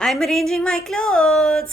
I'm arranging my clothes.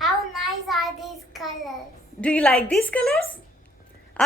How nice are these colors? Do you like these colors?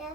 Yes.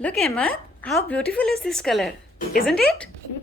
Look Ahmed, how beautiful is this color? Isn't it?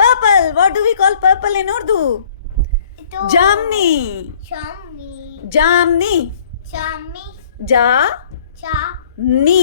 Purple. What do we call purple in Urdu? Jamni. Chami. Jamni. Chami. Jamni.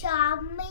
Chami.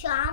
Cham.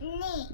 Ni.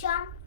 Cham.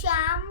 Chamni.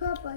Purple.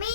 Me.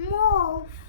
Mauve.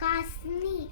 Kasni.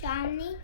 Chamni.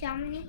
Chamni.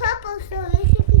purple, so it should be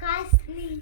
Kasni.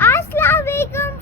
Assalamu alaikum,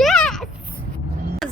Yes.